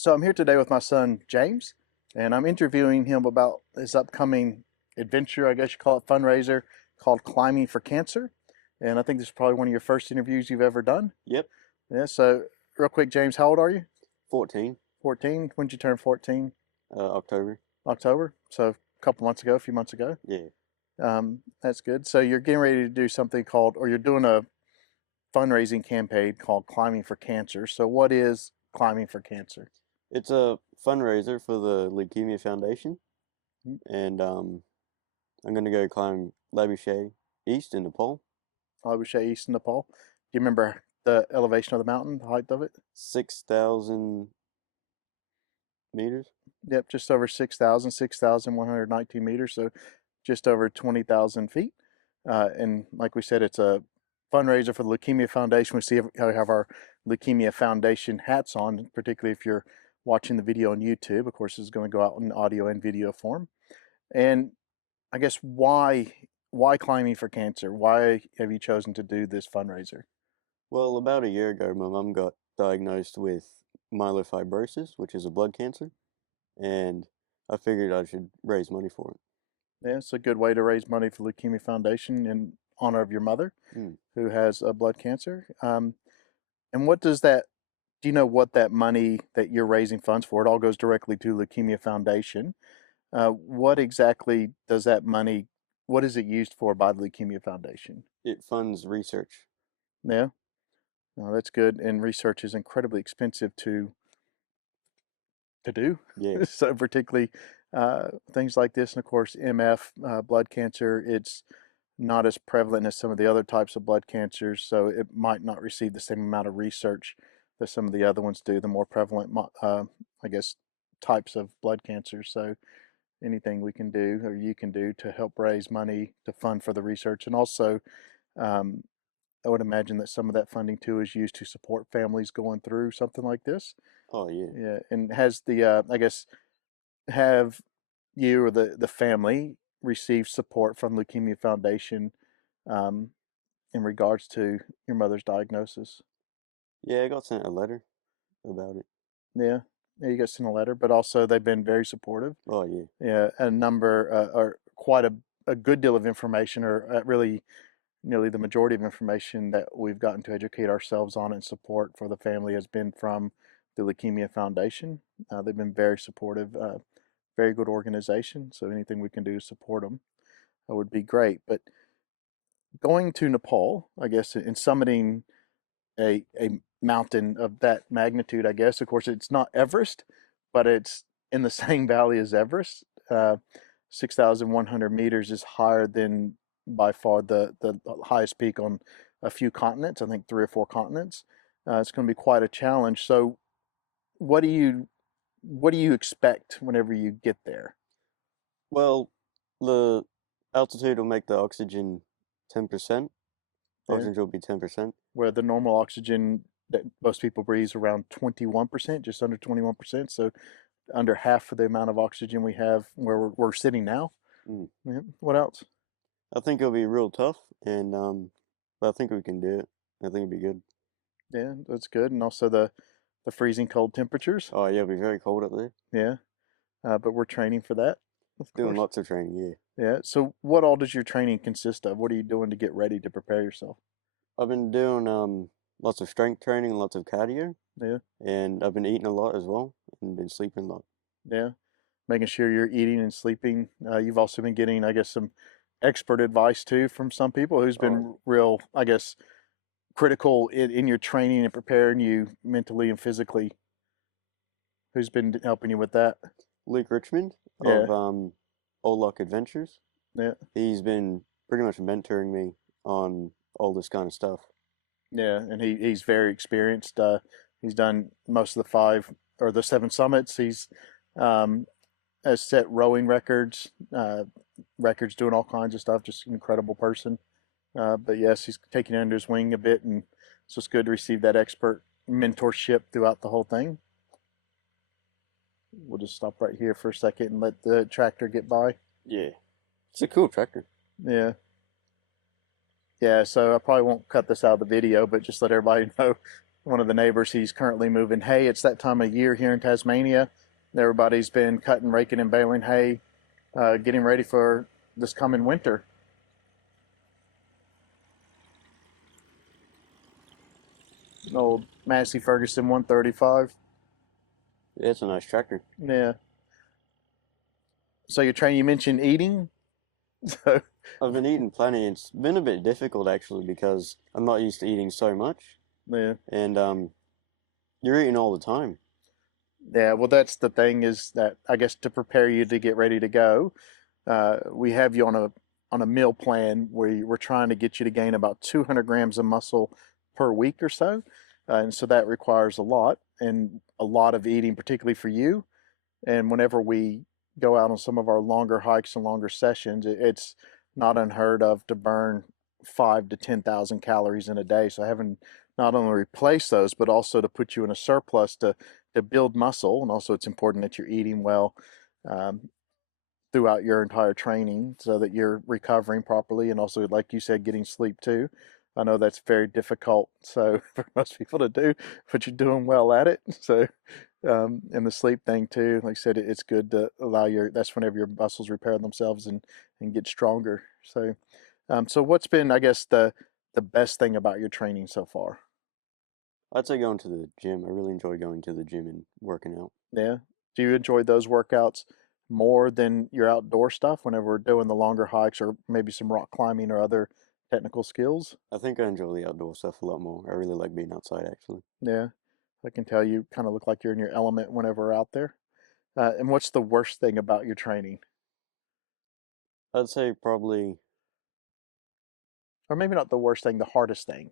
So I'm here today with my son James, and I'm interviewing him about his upcoming adventure, I guess you call it, fundraiser called Climbing for Cancer. And I think this is probably one of your first interviews you've ever done. Yep, Yeah, so real quick, James, how old are you? 14, 14. When did you turn 14? October. October. So a couple months ago, a few months ago. Yeah. That's good. So you're getting ready to do something called, or you're doing a fundraising campaign called Climbing for Cancer. So what is Climbing for Cancer? It's a fundraiser for the Leukemia Foundation, and I'm gonna go climb Lebuchet East in Nepal, Lebuchet East in Nepal. Do you remember the elevation of the mountain, the height of it? 6,000 meters. Yep, just over 6,119 meters, so just over 20,000 feet. And like we said, it's a fundraiser for the Leukemia Foundation. We see how we have our Leukemia Foundation hats on, particularly if you're watching the video on YouTube. Of course, it's going to go out in audio and video form. And I guess why climbing for cancer? Why have you chosen to do this fundraiser? Well, about a year ago, my mum got diagnosed with myelofibrosis, which is a blood cancer, and I figured I should raise money for it. Yeah, it's a good way to raise money for Leukemia Foundation in honor of your mother, Mm. who has blood cancer. And what does that? Do you know what that money that you're raising funds for? It all goes directly to Leukemia Foundation. What exactly does that money? What is it used for by the Leukemia Foundation? It funds research. Yeah, no, that's good. And research is incredibly expensive to do. Yeah. So particularly things like this, and of course MF, blood cancer. It's not as prevalent as some of the other types of blood cancers, so it might not receive the same amount of research that some of the other ones do, the more prevalent, I guess, types of blood cancer. So anything we can do or you can do to help raise money to fund for the research. And also, um, I would imagine that some of that funding too is used to support families going through something like this. Oh yeah. Yeah, and has the, I guess, have you or the family received support from Leukemia Foundation um, in regards to your mother's diagnosis? Yeah, I got sent a letter about it. Yeah, yeah, you got sent a letter, but also they've been very supportive. Oh yeah. Yeah, a number or quite a good deal of information, or really nearly the majority of information that we've gotten to educate ourselves on and support for the family has been from the Leukemia Foundation. They've been very supportive, very good organization. So anything we can do to support them would be great. But going to Nepal, I guess, in summiting a mountain of that magnitude, I guess. Of course, it's not Everest, but it's in the same valley as Everest. 6,100 meters is higher than by far the highest peak on a few continents, I think three or four continents. It's going to be quite a challenge. So, what do you what do you expect whenever you get there? Well, the altitude will make the oxygen 10%. Yeah, Oxygen will be 10%. where the normal oxygen that most people breathe is around 21%, just under 21%. So under half of the amount of oxygen we have where we're sitting now. Mm. Yeah. What else? I think it'll be real tough, and but I think we can do it. I think it'll be good. Yeah, that's good. And also the freezing cold temperatures. Oh yeah, it'll be very cold up there. Yeah, but we're training for that, of Doing course. lots of training, yeah. Yeah. So what all does your training consist of? What are you doing to get ready to prepare yourself? I've been doing lots of strength training and lots of cardio, Yeah. and I've been eating a lot as well, and been sleeping a lot. Yeah. Making sure you're eating and sleeping. You've also been getting, I guess, some expert advice too from some people who's Oh, been real, I guess, critical in your training and preparing you mentally and physically. Who's been helping you with that? Luke Richmond Yeah. of Old Luck Adventures. Yeah. He's been pretty much mentoring me on all this kind of stuff. Yeah, and he's very experienced. He's done most of the five or the seven summits. He's um, has set rowing records, records doing all kinds of stuff. Just an incredible person. But yes, he's taking it under his wing a bit, and so it's good to receive that expert mentorship throughout the whole thing. We'll just stop right here for a second and let the tractor get by. Yeah, it's a cool tractor. Yeah. Yeah, so I probably won't cut this out of the video, but just let everybody know one of the neighbors, he's currently moving hay. It's that time of year here in Tasmania. Everybody's been cutting, raking, and baling hay, getting ready for this coming winter. An old Massey Ferguson 135. Yeah, it's a nice tractor. Yeah. So you're trying. You mentioned eating. So I've been eating plenty. It's been a bit difficult actually because I'm not used to eating so much, yeah, and you're eating all the time. yeah. Well, that's the thing is that I guess to prepare you to get ready to go, we have you on a meal plan where we're trying to get you to gain about 200 grams of muscle per week or so, and so that requires a lot and a lot of eating, particularly for you. And whenever we go out on some of our longer hikes and longer sessions, it's not unheard of to burn 5 to 10,000 calories in a day. So having not only replace those, but also to put you in a surplus to build muscle, and also it's important that you're eating well um, throughout your entire training so that you're recovering properly, and also, like you said, getting sleep too. I know that's very difficult so for most people to do, but you're doing well at it. So and the sleep thing too. Like I said, it's good to allow your. That's whenever your muscles repair themselves and get stronger. So, so what's been, I guess, the best thing about your training so far? I'd say going to the gym. I really enjoy going to the gym and working out. Yeah. Do you enjoy those workouts more than your outdoor stuff whenever we're doing the longer hikes or maybe some rock climbing or other technical skills? I think I enjoy the outdoor stuff a lot more. I really like being outside actually. Yeah. I can tell you kind of look like you're in your element whenever we're out there. And what's the worst thing about your training? I'd say probably Or maybe not the worst thing, the hardest thing.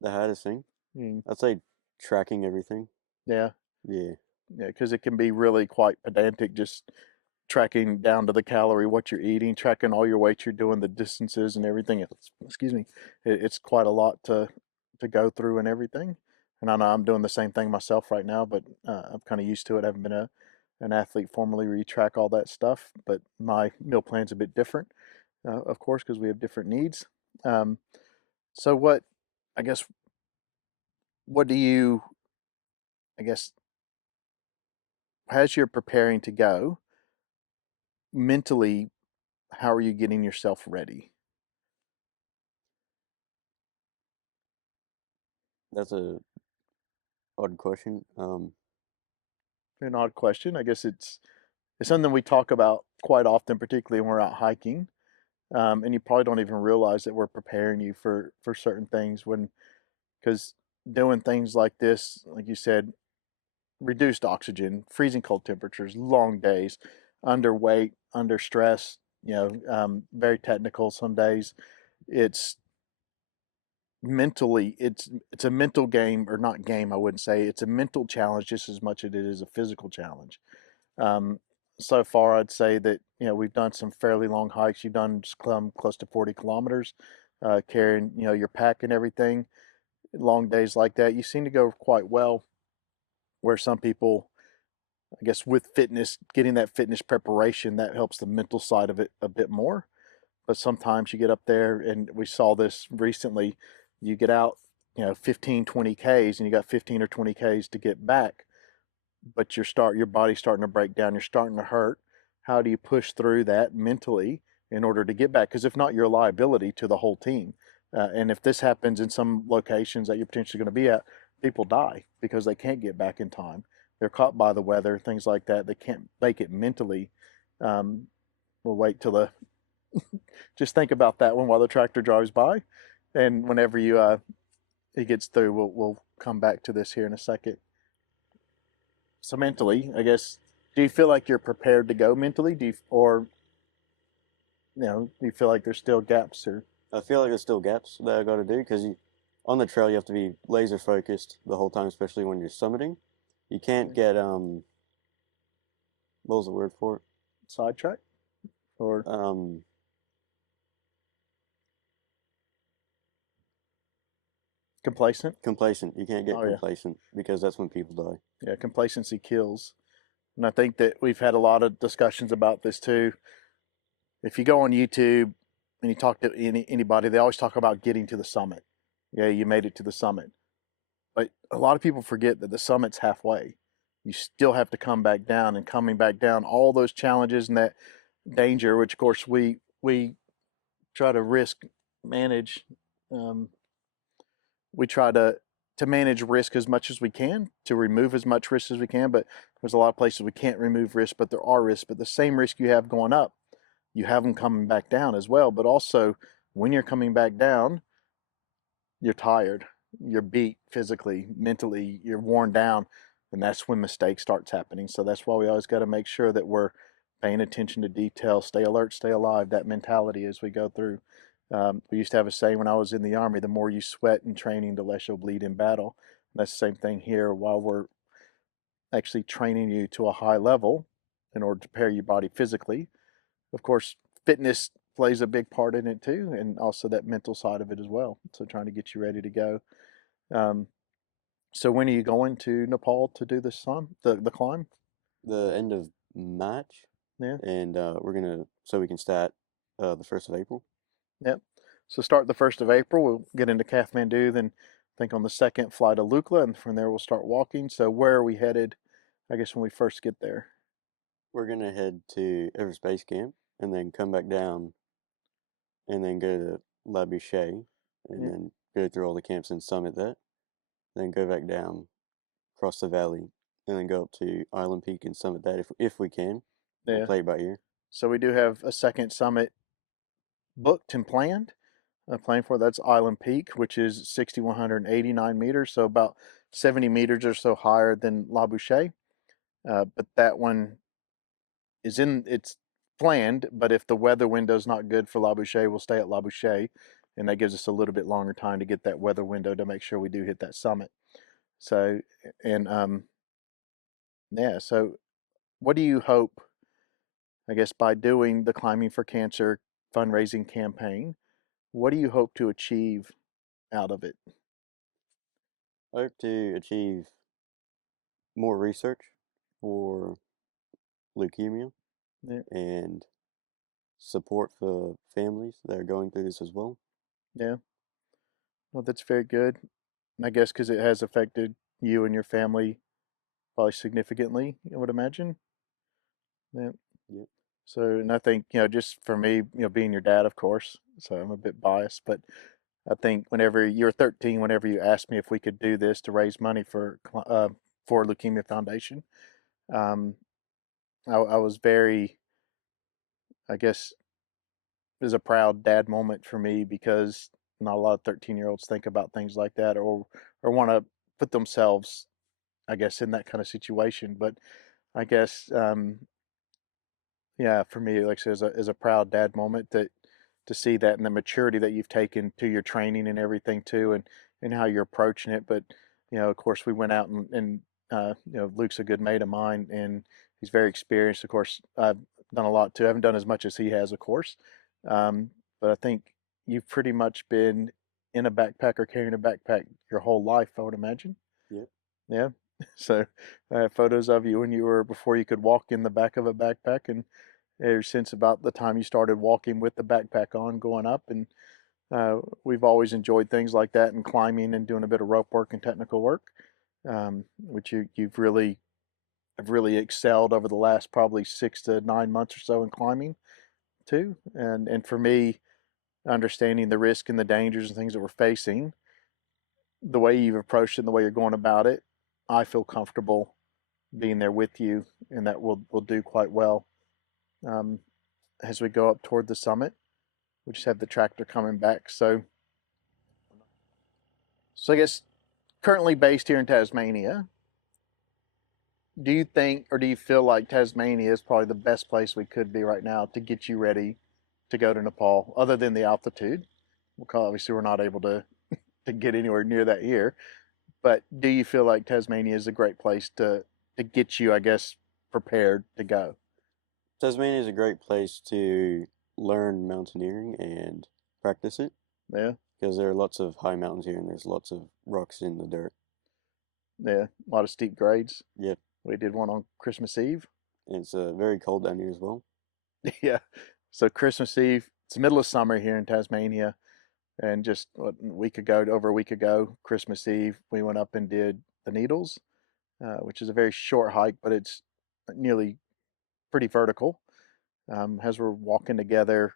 the hardest thing. Mm, I'd say tracking everything. yeah. Yeah. Yeah, because it can be really quite pedantic, just tracking down to the calorie what you're eating, tracking all your weight you're doing, the distances and everything. Excuse me, it's quite a lot to go through and everything. And I know I'm doing the same thing myself right now, but I'm kind of used to it. I haven't been an athlete formerly where you track all that stuff, but my meal plan's a bit different, of course, because we have different needs. Um, so what, I guess, what do you, I guess, as you're preparing to go mentally, how are you getting yourself ready? That's a odd question. An odd question. I guess it's something we talk about quite often, particularly when we're out hiking. And you probably don't even realize that we're preparing you for certain things when because doing things like this, like you said, reduced oxygen, freezing cold temperatures, long days, underweight, under stress. Very technical some days. It's mentally it's a mental game, or not game, I wouldn't say. It's a mental challenge just as much as it is a physical challenge. um, so far I'd say that we've done some fairly long hikes. You've done come close to 40 kilometers, carrying your pack and everything. Long days like that, you seem to go quite well, where some people, I guess, with fitness, getting that fitness preparation, that helps the mental side of it a bit more. But sometimes you get up there, and we saw this recently, you get out 15, 20 Ks, and you got 15 or 20 Ks to get back, but your body's starting to break down, you're starting to hurt. How do you push through that mentally in order to get back? Because if not, you're a liability to the whole team. And if this happens in some locations that you're potentially going to be at, people die because they can't get back in time. They're caught by the weather, things like that. They can't make it mentally. um, we'll wait till the just think about that one while the tractor drives by, and whenever you he gets through, we'll come back to this here in a second. So mentally, I guess, do you feel like you're prepared to go mentally? Or do you feel like there's still gaps? Or I feel like there's still gaps that I got to do because on the trail you have to be laser focused the whole time, especially when you're summiting. You can't get what was the word for sidetrack? Or it? complacent? Complacent. You can't get Oh yeah, complacent because that's when people die. yeah. Complacency kills, and I think that we've had a lot of discussions about this too. If you go on YouTube and you talk to anybody, they always talk about getting to the summit. Yeah, you made it to the summit. But a lot of people forget that the summit's halfway. You still have to come back down, and coming back down, all those challenges and that danger, which of course we try to risk manage. Um, we try to manage risk as much as we can, to remove as much risk as we can. But there's a lot of places we can't remove risk, but there are risks. But the same risk you have going up, you have them coming back down as well. But also, when you're coming back down, you're tired, you're beat physically, mentally, you're worn down, and that's when mistakes starts happening. So that's why we always got to make sure that we're paying attention to detail, stay alert, stay alive. That mentality as we go through. We used to have a saying when I was in the army: the more you sweat in training, the less you'll bleed in battle. And that's the same thing here. While we're actually training you to a high level in order to prepare your body physically, of course, fitness plays a big part in it too, and also that mental side of it as well. So trying to get you ready to go. Um, so when are you going to Nepal to do the climb? The end of March, Yeah, and we're gonna so we can start the 1st of April. yep. So start the 1st of April. We'll get into Kathmandu, then I think on the second fly to Lukla, and from there we'll start walking. So where are we headed? I guess when we first get there. We're gonna head to Everest Base Camp and then come back down and then go to Lebuchet and Yeah, then go through all the camps and summit that. Then go back down, cross the valley, and then go up to Island Peak and summit that if we can. We'll yeah. play it by ear. So we do have a second summit booked and planned. Playing for that's Island Peak, which is 6,189 meters, so about 70 meters or so higher than La Bouche. But that one it's planned, but if the weather window's not good for La Bouche, we'll stay at La Bouche, and that gives us a little bit longer time to get that weather window to make sure we do hit that summit. So, and yeah, so what do you hope, I guess, by doing the Climbing for Cancer fundraising campaign, what do you hope to achieve out of it? I hope to achieve more research for leukemia Yeah, and support for families that are going through this as well. yeah. Well, that's very good. And I guess because it has affected you and your family probably significantly, I would imagine. Yeah. Yep. So, and I think, just for me, being your dad, of course, so I'm a bit biased, but I think whenever you were 13, whenever you asked me if we could do this to raise money for Leukemia Foundation, um, I was very, I guess, it was a proud dad moment for me because not a lot of 13-year-olds think about things like that or want to put themselves, I guess, in that kind of situation. But I guess yeah, for me, like I said, is a proud dad moment that to see that and the maturity that you've taken to your training and everything too, and how you're approaching it. But of course, we went out and Luke's a good mate of mine, and he's very experienced. Of course, I've done a lot too. I haven't done as much as he has, of course, um, but I think you've pretty much been in a backpack or carrying a backpack your whole life, I would imagine. Yep. Yeah. So I have photos of you when you were before you could walk in the back of a backpack, and ever since about the time you started walking with the backpack on going up. And we've always enjoyed things like that and climbing and doing a bit of rope work and technical work, which you've really have really excelled over the last probably 6 to 9 months or so in climbing too. And for me, understanding the risk and the dangers and things that we're facing, the way you've approached it and the way you're going about it, I feel comfortable being there with you, and that will do quite well um, as we go up toward the summit. We just have the tractor coming back. So I guess currently based here in Tasmania, do you think or do you feel like Tasmania is probably the best place we could be right now to get you ready to go to Nepal, other than the altitude? Because obviously we're not able to get anywhere near that here. But do you feel like Tasmania is a great place to get you, I guess, prepared to go? Tasmania is a great place to learn mountaineering and practice it Yeah, because there are lots of high mountains here and there's lots of rocks in the dirt. yeah, a lot of steep grades. Yep. We did one on Christmas Eve. And it's very cold down here as well. Yeah. So Christmas Eve, it's the middle of summer here in Tasmania. And just a week ago, over a week ago, Christmas Eve, we went up and did the Needles, which is a very short hike, but it's nearly pretty vertical. As we're walking together,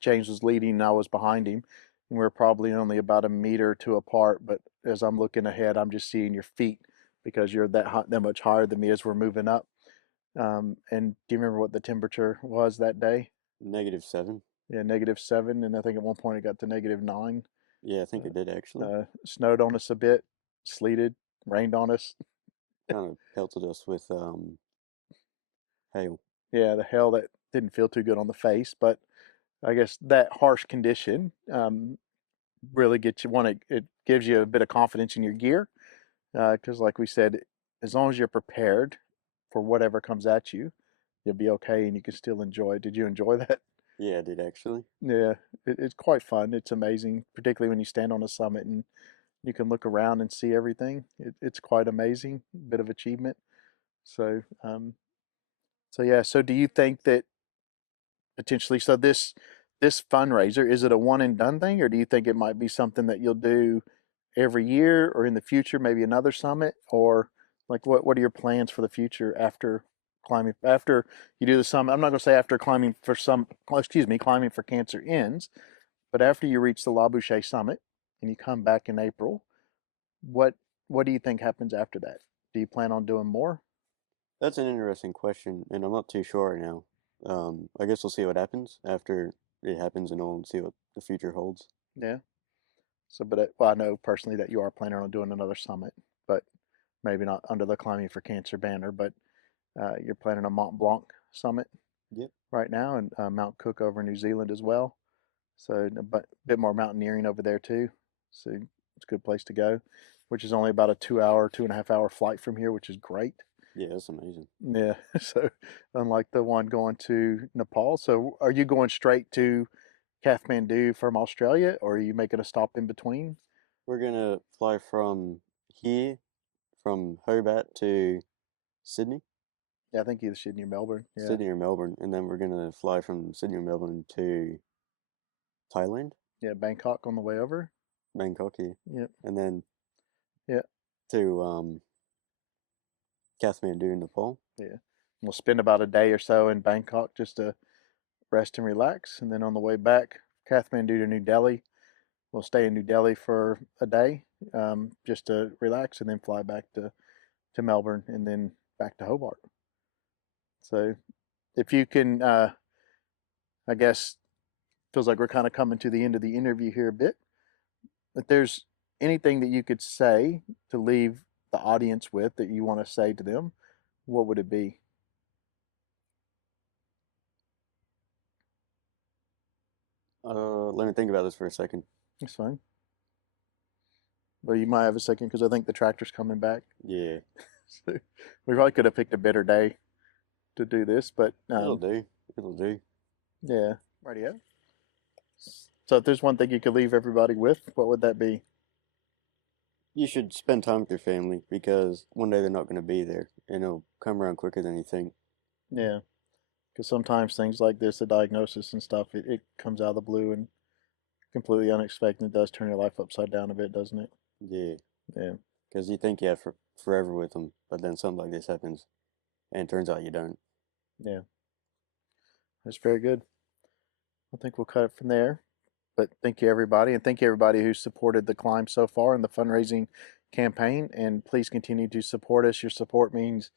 James was leading and I was behind him. And we are probably only about a meter or two apart. But as I'm looking ahead, I'm just seeing your feet because you're that much higher than me as we're moving up. And do you remember what the temperature was that day? -7. Yeah, -7, and I think at one point it got to -9. Yeah, I think it did actually. Snowed on us a bit, sleeted, rained on us. Kind of pelted us with hail. Yeah, the hell that didn't feel too good on the face, but I guess that harsh condition really gets you it gives you a bit of confidence in your gear because like we said, as long as you're prepared for whatever comes at you, you'll be okay and you can still enjoy it. Did you enjoy that? Yeah, I did actually. Yeah, it's quite fun. It's amazing, particularly when you stand on a summit and you can look around and see everything. It's quite amazing, bit of achievement. So, so yeah. So, do you think that potentially, so this fundraiser, is it a one and done thing, or do you think it might be something that you'll do every year or in the future, maybe another summit, or like what are your plans for the future after climbing after you do the summit? I'm not going to say after climbing for some, excuse me, climbing for cancer ends, but after you reach the Lebuchet summit and you come back in April, what what do you think happens after that? Do you plan on doing more? That's an interesting question, and I'm not too sure right now. I guess we'll see what happens after it happens, and we'll see what the future holds. Yeah. So, but well, I know personally that you are planning on doing another summit, but maybe not under the Climbing for Cancer banner. But you're planning a Mont Blanc summit Yep. right now, and Mount Cook over in New Zealand as well. So, a bit more mountaineering over there too. So it's a good place to go, which is only about a 2 hour, 2.5 hour flight from here, which is great. Yeah, that's amazing. Yeah. So unlike the one going to Nepal. So are you going straight to Kathmandu from Australia, or are you making a stop in between? We're gonna fly from here, from Hobart to Sydney, Yeah, I think either Sydney or Melbourne. Yeah. Sydney or Melbourne, and then we're gonna fly from Sydney or Melbourne to Thailand, Yeah, Bangkok on the way over. Bangkok here, Yeah. and then Yeah. to Kathmandu, Nepal. Yeah. We'll spend about a day or so in Bangkok just to rest and relax. And then on the way back, Kathmandu to New Delhi. We'll stay in New Delhi for a day just to relax and then fly back to Melbourne and then back to Hobart. So if you can, I guess, feels like we're kind of coming to the end of the interview here a bit. If there's anything that you could say to leave the audience with that you want to say to them, what would it be? Let me think about this for a second. That's fine. Well, you might have a second because I think the tractor's coming back. Yeah, So we probably could have picked a better day to do this, but it'll do. It'll do. yeah. Rightio. So if there's one thing you could leave everybody with, what would that be? You should spend time with your family because one day they're not going to be there, and it'll come around quicker than you think. Yeah, because sometimes things like this, the diagnosis and stuff, it comes out of the blue and completely unexpected. It does turn your life upside down a bit, doesn't it? Yeah, Yeah, because you think you have forever with them, but then something like this happens, and it turns out you don't. yeah. That's very good. I think we'll cut it from there. But thank you, everybody. And thank you, everybody who supported the climb so far in the fundraising campaign. And please continue to support us. Your support means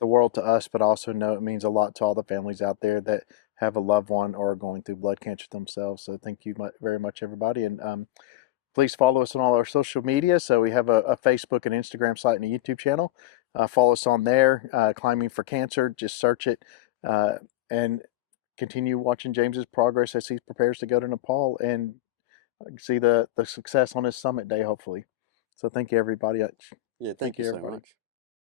the world to us, but also know it means a lot to all the families out there that have a loved one or are going through blood cancer themselves. So thank you very much, everybody. And please follow us on all our social media. So we have a Facebook and Instagram site and a YouTube channel. Follow us on there, Climbing for Cancer. Just search it and continue watching James's progress as he prepares to go to Nepal and see the success on his summit day, hopefully. So thank you, everybody. Yeah, Thank thank you you, so everybody. much.